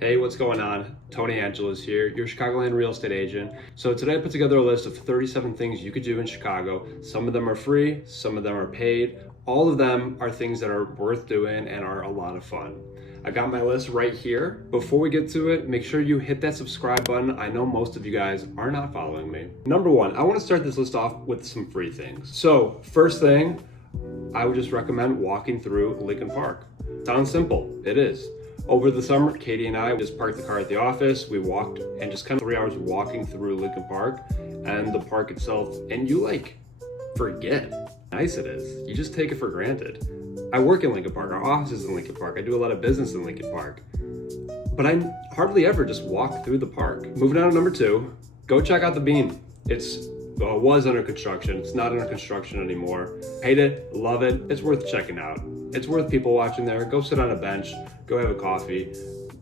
Hey, what's going on? Tony Angelos here, your Chicagoland real estate agent. So today I put together a list of 37 things you could do in Chicago. Some of them are free, some of them are paid. All of them are things that are worth doing and are a lot of fun. I got my list right here. Before we get to it, make sure you hit that subscribe button. I know most of you guys are not following me. Number one, I want to start this list off with some free things. So first thing, I would just recommend walking through Lincoln Park. Sounds simple, it is. Over the summer, Katie and I just parked the car at the office. We walked and just kind of 3 hours walking through Lincoln Park and the park itself. And you forget how nice it is. You just take it for granted. I work in Lincoln Park. Our office is in Lincoln Park. I do a lot of business in Lincoln Park. But I hardly ever just walk through the park. Moving on to number two, go check out the Bean. It was under construction. It's not under construction anymore. Hate it, love it. It's worth checking out. It's worth people watching there. Go sit on a bench, go have a coffee,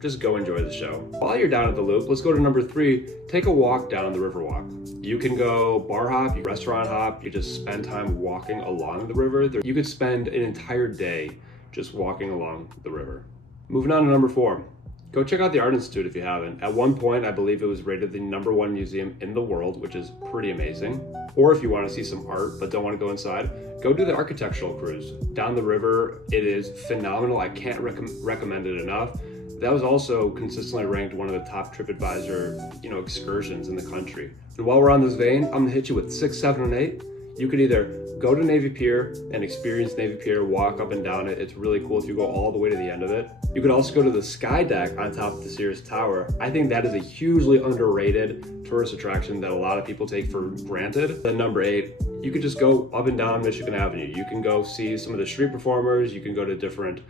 just go enjoy the show. While you're down at the Loop, let's go to number three. Take a walk down the Riverwalk. You can go bar hop, you can restaurant hop, you just spend time walking along the river. You could spend an entire day just walking along the river. Moving on to number four. Go check out the Art Institute if you haven't. At one point, I believe it was rated the #1 museum in the world, which is pretty amazing. Or if you want to see some art but don't want to go inside, go do the architectural cruise. Down the river, it is phenomenal. I can't recommend it enough. That was also consistently ranked one of the top TripAdvisor, excursions in the country. And while we're on this vein, I'm gonna hit you with 6, 7, and 8. You could either go to Navy Pier and experience Navy Pier, walk up and down it. It's really cool if you go all the way to the end of it. You could also go to the Sky Deck on top of the Sears Tower. I think that is a hugely underrated tourist attraction that a lot of people take for granted. Then number 8, you could just go up and down Michigan Avenue. You can go see some of the street performers. You can go to different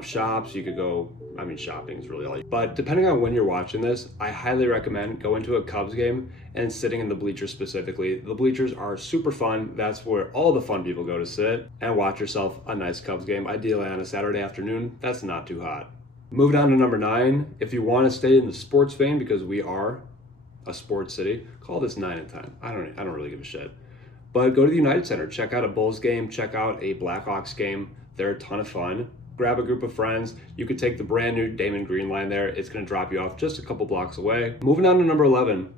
shops. You could go, shopping is really all. But depending on when you're watching this, I highly recommend going to a Cubs game and sitting in the bleachers specifically. The bleachers are super fun. That's where all the fun people go to sit and watch yourself a nice Cubs game, ideally on a Saturday afternoon. That's not too hot. Moving on to number 9, if you want to stay in the sports vein, because we are a sports city, call this 9 and 10. I don't really give a shit. But go to the United Center, check out a Bulls game, check out a Blackhawks game. They're a ton of fun. Grab a group of friends. You could take the brand new Damon Green line there. It's gonna drop you off just a couple blocks away. Moving on to number 11.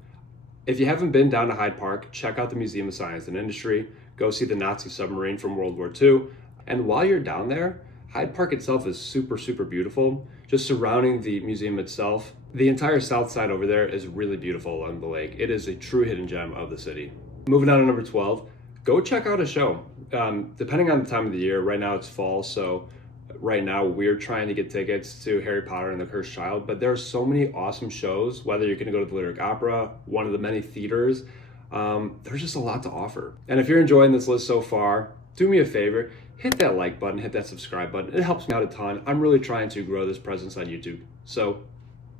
If you haven't been down to Hyde Park, check out the Museum of Science and Industry. Go see the Nazi submarine from World War II. And while you're down there, Hyde Park itself is super, super beautiful. Just surrounding the museum itself. The entire south side over there is really beautiful along the lake. It is a true hidden gem of the city. Moving on to number 12, go check out a show. Depending on the time of the year, right now it's fall, so right now we're trying to get tickets to Harry Potter and the Cursed Child, but there are so many awesome shows, whether you're gonna go to the Lyric Opera, one of the many theaters, there's just a lot to offer. And if you're enjoying this list so far, do me a favor, hit that like button, hit that subscribe button. It helps me out a ton. I'm really trying to grow this presence on YouTube, so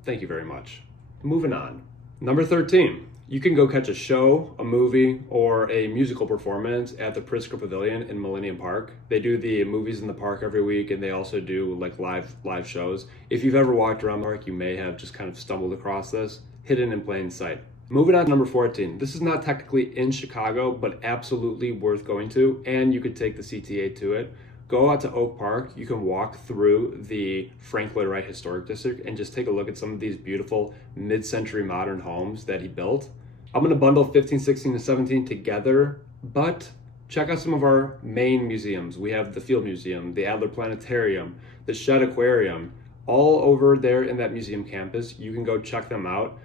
thank you very much. Moving on. Number 13. You can go catch a show, a movie, or a musical performance at the Pritzker Pavilion in Millennium Park. They do the movies in the park every week, and they also do live shows. If you've ever walked around the park, you may have just kind of stumbled across this, hidden in plain sight. Moving on to number 14. This is not technically in Chicago, but absolutely worth going to, and you could take the CTA to it. Go out to Oak Park. You can walk through the Frank Lloyd Wright Historic District and just take a look at some of these beautiful mid-century modern homes that he built. I'm gonna bundle 15, 16, and 17 together, but check out some of our main museums. We have the Field Museum, the Adler Planetarium, the Shedd Aquarium, all over there in that museum campus. You can go check them out.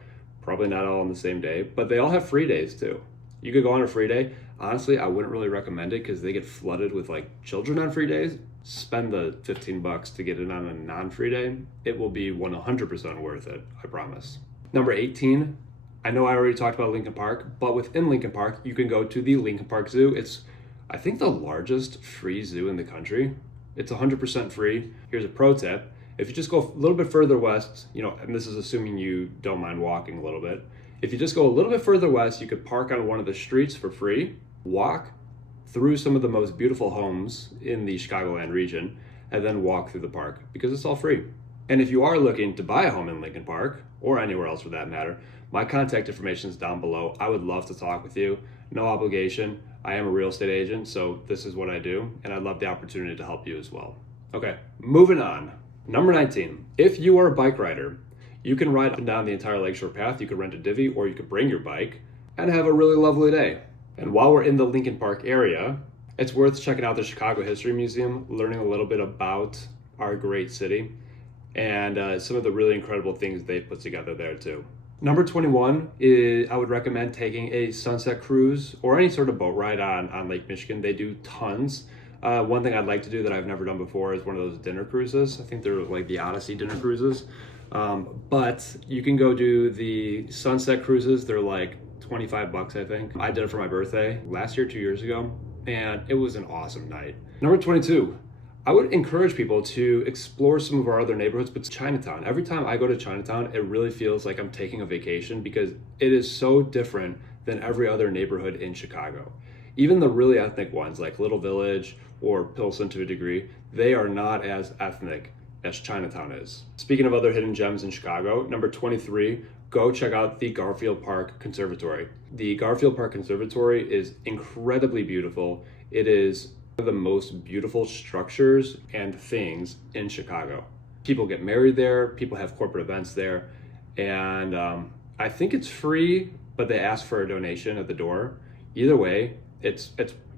Probably not all on the same day, but they all have free days too. You could go on a free day. Honestly, I wouldn't really recommend it because they get flooded with children on free days. Spend the $15 to get it on a non-free day. It will be 100% worth it, I promise. Number 18, I know I already talked about Lincoln Park, but within Lincoln Park, you can go to the Lincoln Park Zoo. It's, I think, the largest free zoo in the country. It's 100% free. Here's a pro tip. If you just go a little bit further west, and this is assuming you don't mind walking a little bit. If you just go a little bit further west, you could park on one of the streets for free, walk through some of the most beautiful homes in the Chicagoland region, and then walk through the park because it's all free. And if you are looking to buy a home in Lincoln Park, or anywhere else for that matter, my contact information is down below. I would love to talk with you. No obligation. I am a real estate agent, so this is what I do, and I'd love the opportunity to help you as well. Okay, moving on. Number 19, if you are a bike rider, You can ride up and down the entire Lakeshore Path, you could rent a divvy, or you could bring your bike and have a really lovely day. And while we're in the Lincoln Park area, it's worth checking out the Chicago History Museum, learning a little bit about our great city, and some of the really incredible things they've put together there too. Number 21 is I would recommend taking a sunset cruise or any sort of boat ride on Lake Michigan. They do tons. One thing I'd like to do that I've never done before is one of those dinner cruises. I think they're like the Odyssey dinner cruises. But you can go do the sunset cruises. They're like $25, I think. I did it for my birthday last year, 2 years ago, and it was an awesome night. Number 22. I would encourage people to explore some of our other neighborhoods, but Chinatown. Every time I go to Chinatown, it really feels like I'm taking a vacation because it is so different than every other neighborhood in Chicago. Even the really ethnic ones like Little Village or Pilsen to a degree, they are not as ethnic as Chinatown is. Speaking of other hidden gems in Chicago, number 23, go check out the Garfield Park Conservatory. The Garfield Park Conservatory is incredibly beautiful. It is one of the most beautiful structures and things in Chicago. People get married there, people have corporate events there, and I think it's free, but they ask for a donation at the door. Either way, it's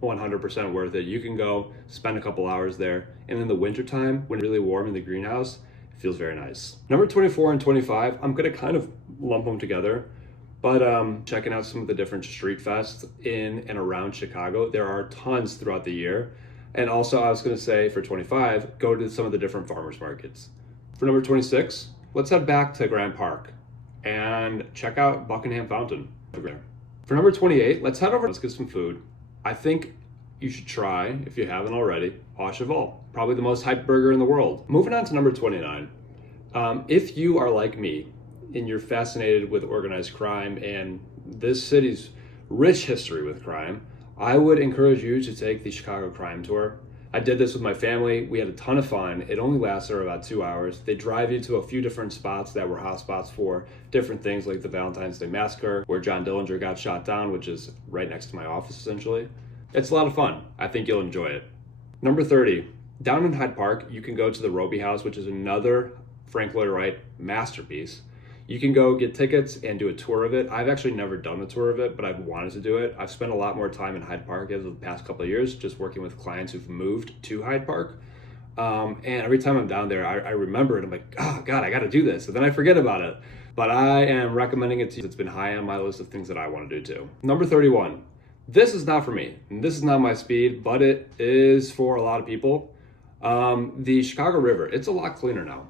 100% worth it. You can go spend a couple hours there, and in the wintertime, when it's really warm in the greenhouse, it feels very nice. Number 24 and 25, I'm gonna kind of lump them together, but checking out some of the different street fests in and around Chicago. There are tons throughout the year. And also I was gonna say for 25, go to some of the different farmers markets. For number 26, let's head back to Grand Park and check out Buckingham Fountain. For number 28, let's head over, let's get some food. I think you should try, if you haven't already, Au Cheval, probably the most hyped burger in the world. Moving on to number 29. If you are like me, and you're fascinated with organized crime and this city's rich history with crime, I would encourage you to take the Chicago Crime Tour. I did this with my family. We had a ton of fun. It only lasted about 2 hours. They drive you to a few different spots that were hotspots for different things like the Valentine's Day Massacre, where John Dillinger got shot down, which is right next to my office essentially. It's a lot of fun. I think you'll enjoy it. Number 30, down in Hyde Park, you can go to the Roby House, which is another Frank Lloyd Wright masterpiece. You can go get tickets and do a tour of it. I've actually never done a tour of it, but I've wanted to do it. I've spent a lot more time in Hyde Park over the past couple of years, just working with clients who've moved to Hyde Park. And every time I'm down there, I remember it. I'm like, oh God, I gotta do this. And then I forget about it. But I am recommending it to you. It's been high on my list of things that I wanna do too. Number 31, this is not for me. And this is not my speed, but it is for a lot of people. The Chicago River, it's a lot cleaner now.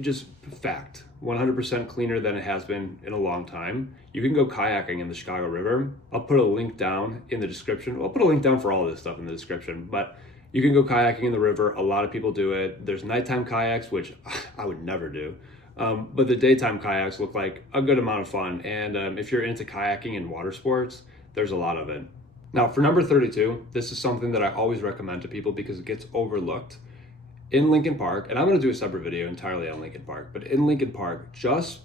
Just fact, 100% cleaner than it has been in a long time. You can go kayaking in the Chicago River. I'll put a link down in the description. I'll put a link down for all of this stuff in the description, but you can go kayaking in the river. A lot of people do it. There's nighttime kayaks, which I would never do. But the daytime kayaks look like a good amount of fun. And if you're into kayaking and water sports, there's a lot of it. Now for number 32, this is something that I always recommend to people because it gets overlooked. In Lincoln Park, and I'm gonna do a separate video entirely on Lincoln Park, but in Lincoln Park, just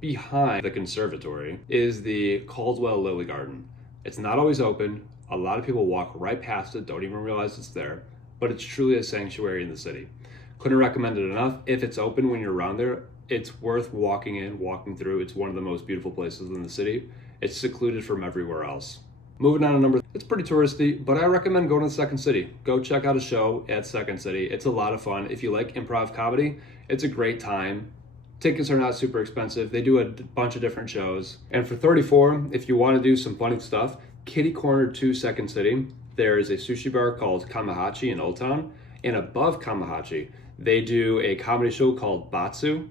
behind the conservatory is the Caldwell Lily Garden. It's not always open. A lot of people walk right past it, don't even realize it's there, but it's truly a sanctuary in the city. Couldn't recommend it enough. If it's open when you're around there, it's worth walking in, walking through. It's one of the most beautiful places in the city. It's secluded from everywhere else. Moving on to number, it's pretty touristy, but I recommend going to Second City. Go check out a show at Second City. It's a lot of fun. If you like improv comedy, it's a great time. Tickets are not super expensive. They do a bunch of different shows. And for 34, if you want to do some funny stuff, kitty corner to Second City, there is a sushi bar called Kamahachi in Old Town. And above Kamahachi, they do a comedy show called Batsu.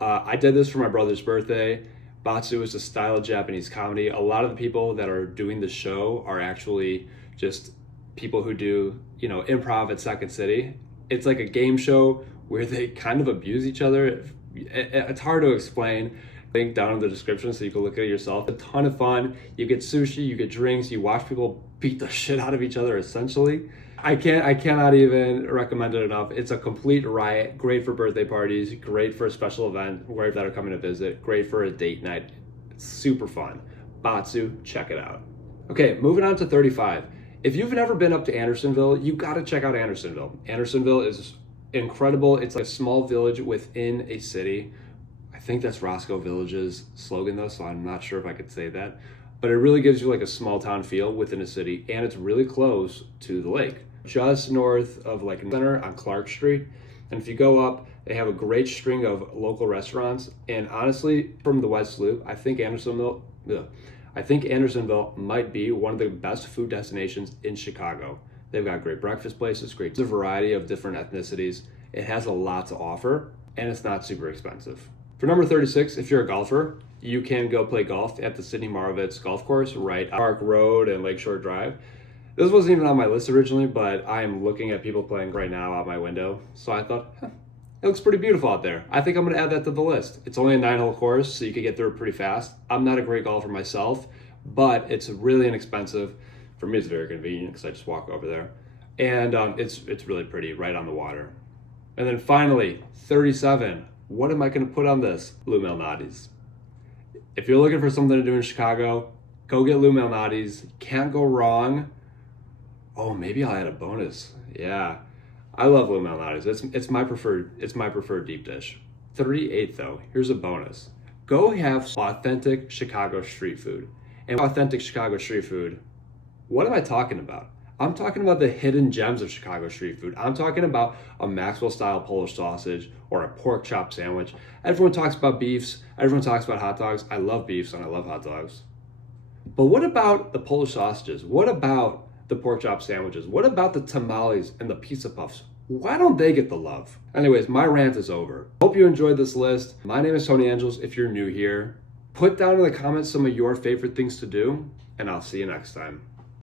I did this for my brother's birthday. Batsu is a style of Japanese comedy. A lot of the people that are doing the show are actually just people who do, improv at Second City. It's like a game show where they kind of abuse each other. It's hard to explain. Link down in the description so you can look at it yourself. A ton of fun. You get sushi, you get drinks, you watch people beat the shit out of each other essentially. I cannot even recommend it enough. It's a complete riot. Great for birthday parties, great for a special event, wherever that are coming to visit, great for a date night. It's super fun. Batsu, check it out. Okay, moving on to 35. If you've never been up to Andersonville, you gotta check out Andersonville. Andersonville is incredible. It's like a small village within a city. I think that's Roscoe Village's slogan though, so I'm not sure if I could say that. But it really gives you like a small town feel within a city, and it's really close to the lake. Just north of like center on Clark Street. And if you go up, they have a great string of local restaurants. And honestly, from the West Loop, I think Andersonville might be one of the best food destinations in Chicago. They've got great breakfast places, great variety of different ethnicities. It has a lot to offer, and it's not super expensive. For number 36, if you're a golfer, you can go play golf at the Sidney Moravitz Golf Course, right on Park Road and Lakeshore Drive. This wasn't even on my list originally, but I am looking at people playing right now out my window. So I thought, it looks pretty beautiful out there. I think I'm gonna add that to the list. It's only a 9-hole course, so you can get through it pretty fast. I'm not a great golfer myself, but it's really inexpensive. For me, it's very convenient because I just walk over there. And it's really pretty, right on the water. And then finally, 37. What am I gonna put on this? Lou Malnati's. If you're looking for something to do in Chicago, go get Lou Malnati's. Can't go wrong. Oh, maybe I'll add a bonus. Yeah, I love Lou Malnati's. It's my preferred deep dish. 38 though, here's a bonus. Go have authentic Chicago street food. And authentic Chicago street food, what am I talking about? I'm talking about the hidden gems of Chicago street food. I'm talking about a Maxwell style Polish sausage or a pork chop sandwich. Everyone talks about beefs. Everyone talks about hot dogs. I love beefs and I love hot dogs. But what about the Polish sausages? What about the pork chop sandwiches? What about the tamales and the pizza puffs? Why don't they get the love? Anyways, my rant is over. Hope you enjoyed this list. My name is Tony Angelos. If you're new here, put down in the comments some of your favorite things to do, and I'll see you next time.